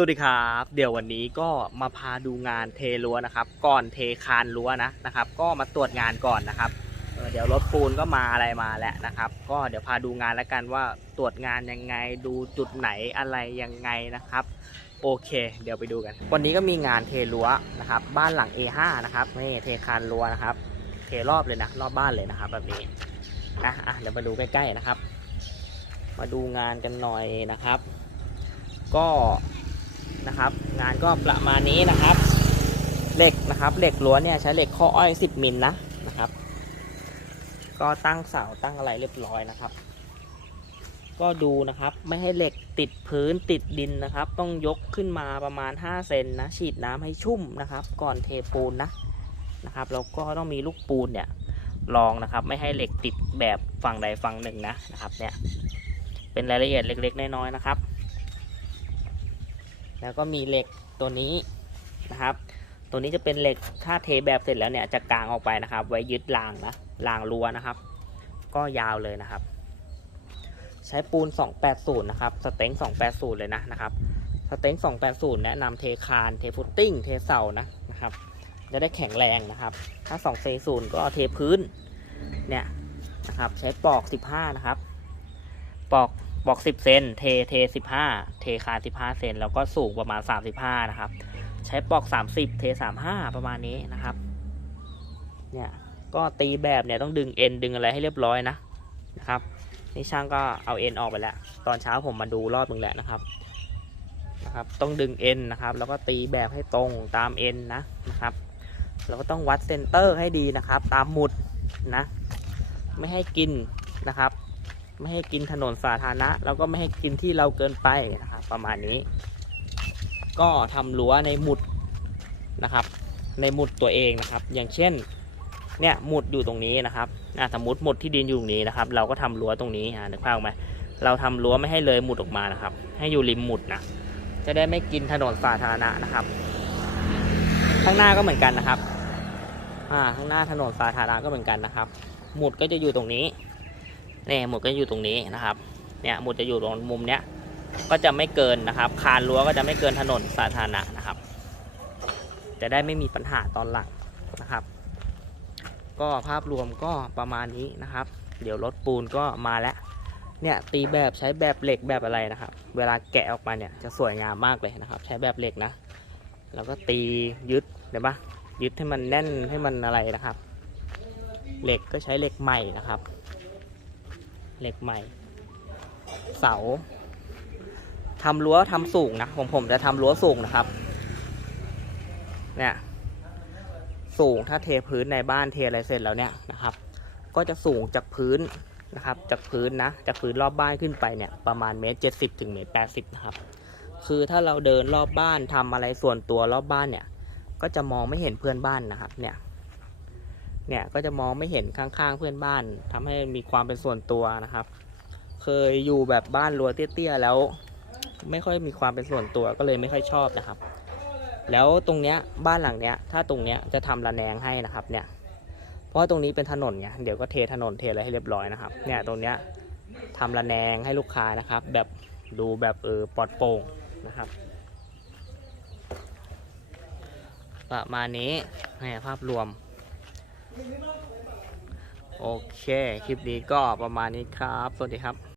วัสดีครับ เดี๋ยววันนี้ก็มาพาดูงานเทรั้วนะครับ ก่อนเทคานรั้วนะนะครับ ก็มาตรวจงานก่อนนะครับเดี๋ยวรถปูนก็มาอะไรมาแล้วนะครับ ก็เดี๋ยวพาดูงานแล้วกันว่าตรวจงานยังไงดูจุดไหนอะไรยังไงนะครับ โอเค เดี๋ยวไปดูกัน วันนี้ก็มีงานเทรั้วนะครับ บ้านหลัง A5 นะครับนี่เทคานรั้วนะครับ เทรอบเลยนะรอบบ้านเลยนะครับ แบบนี้นะอะเดี๋ยวมาดูใกล้ๆนะครับ มาดูงานกันหน่อยนะครับ ก็ นะครับ งานก็ประมาณนี้นะครับ เหล็กนะครับเหล็กล้วนเนี่ยใช้เหล็กข้ออ้อย 10มิลนะนะครับ ก็ตั้งเสาตั้งอะไรเรียบร้อยนะครับ ก็ดูนะครับไม่ให้เหล็กติดพื้นติดดินนะครับ ต้องยกขึ้นมาประมาณ 5 เซนนะฉีดน้ำให้ชุ่มนะครับ ก่อนเทปูนนะนะครับแล้วก็ต้องมีลูกปูนเนี่ยรองนะครับ ไม่ให้เหล็กติดแบบฝั่งใดฝั่งหนึ่งนะนะครับเนี่ยเป็นรายละเอียดเล็กๆน้อยๆนะครับ แล้วก็มีเหล็กตัวนี้นะครับ ตัวนี้จะเป็นเหล็กถ้าเทแบบเสร็จแล้วเนี่ยจะกางออกไปนะครับ ไว้ยึดรางนะรางรั้วนะครับ ก็ยาวเลยนะครับ ใช้ปูน 280 นะครับสเต็ง280 เลยนะนะครับสเต็ง280 แนะนำเทคานเทฟุตติ้งเทเสานะนะครับจะได้แข็งแรงนะครับ ถ้า 240 ก็เทพื้นเนี่ยนะครับใช้ปอก 15 นะครับ ปอก ปอก 10 เซน เท เท 15 เทคาน15 เซน แล้วก็สูงประมาณ 35 นะครับ ใช้ปอก 30 เท 35 ประมาณนี้นะครับ เนี่ย ก็ตีแบบเนี่ยต้องดึงเอ็นดึงอะไรให้เรียบร้อยนะ นะครับ นี่ช่างก็เอาเอ็นออกไปแล้ว ตอนเช้าผมมาดูรอบนึงแล้วนะครับ นะครับ ต้องดึงเอ็นนะครับ แล้วก็ตีแบบให้ตรงตามเอ็นนะ นะครับ แล้วก็ต้องวัดเซนเตอร์ให้ดีนะครับ ตามหมุดนะ ไม่ให้กินนะครับ ไม่ให้กินถนนสาธารณะ แล้วก็ไม่ให้กินที่เราเกินไปนะครับประมาณนี้ ก็ทำรั้วในหมุดนะครับ ในหมุดตัวเองนะครับ อย่างเช่นเนี่ยหมุดอยู่ตรงนี้นะครับอ่าสมมติหมุดที่ดินอยู่ตรงนี้นะครับ เราก็ทำรั้วตรงนี้อ่านึกภาพออกไหมเราทำรั้วไม่ให้เลยหมุดออกมานะครับ ให้อยู่ริมหมุดนะจะได้ไม่กินถนนสาธารณะนะครับ ข้างหน้าก็เหมือนกันนะครับอ่าข้างหน้าถนนสาธารณะก็เหมือนกันนะครับ หมุดก็จะอยู่ตรงนี้ เนี่ยหมุดก็อยู่ตรงนี้นะครับเนี่ยหมุดจะอยู่ตรงมุมเนี้ยก็จะไม่เกินนะครับ คานรั้วก็จะไม่เกินถนนสาธารณะนะครับ จะได้ไม่มีปัญหาตอนหลังนะครับ ก็ภาพรวมก็ประมาณนี้นะครับ เดี๋ยวรถปูนก็มาแล้วเนี่ยตีแบบใช้แบบเหล็กแบบอะไรนะครับ เวลาแกะออกมาเนี่ยจะสวยงามมากเลยนะครับ ใช้แบบเหล็กนะแล้วก็ตียึดเดี๋ยวปะยึดให้มันแน่นให้มันอะไรนะครับ เหล็กก็ใช้เหล็กใหม่นะครับ เหล็กใหม่ เสาทำรั้วทำสูงนะผมผมจะทำรั้วสูงนะครับ เนี่ย สูงถ้าเทพื้นในบ้านเทอะไรเสร็จแล้วเนี่ยนะครับ ก็จะสูงจากพื้นนะครับ จากพื้นนะจากพื้นรอบบ้านขึ้นไปเนี่ยประมาณเมตรเจ็ดสิบถึงเมตรแปดสิบนะครับ คือถ้าเราเดินรอบบ้านทำอะไรส่วนตัวรอบบ้านเนี่ย ก็จะมองไม่เห็นเพื่อนบ้านนะครับ เนี่ย เนี่ยก็จะมองไม่เห็นข้างๆเพื่อนบ้านทำให้มีความเป็นส่วนตัวนะครับ เคยอยู่แบบบ้านรั้วเตี้ยๆแล้ว ไม่ค่อยมีความเป็นส่วนตัวก็เลยไม่ค่อยชอบนะครับ แล้วตรงเนี้ยบ้านหลังเนี้ย ถ้าตรงเนี้ยจะทำระแนงให้นะครับเนี่ยเพราะว่าตรงนี้เป็นถนนไงเดี๋ยวก็เทถนนเทอะไรให้เรียบร้อยนะครับ เนี่ยตรงเนี้ยทำระแนงให้ลูกค้านะครับ แบบดูแบบเออปลอดโปร่งนะครับ ประมาณนี้ให้ภาพรวม โอเค คลิปนี้ก็ประมาณนี้ครับ สวัสดีครับ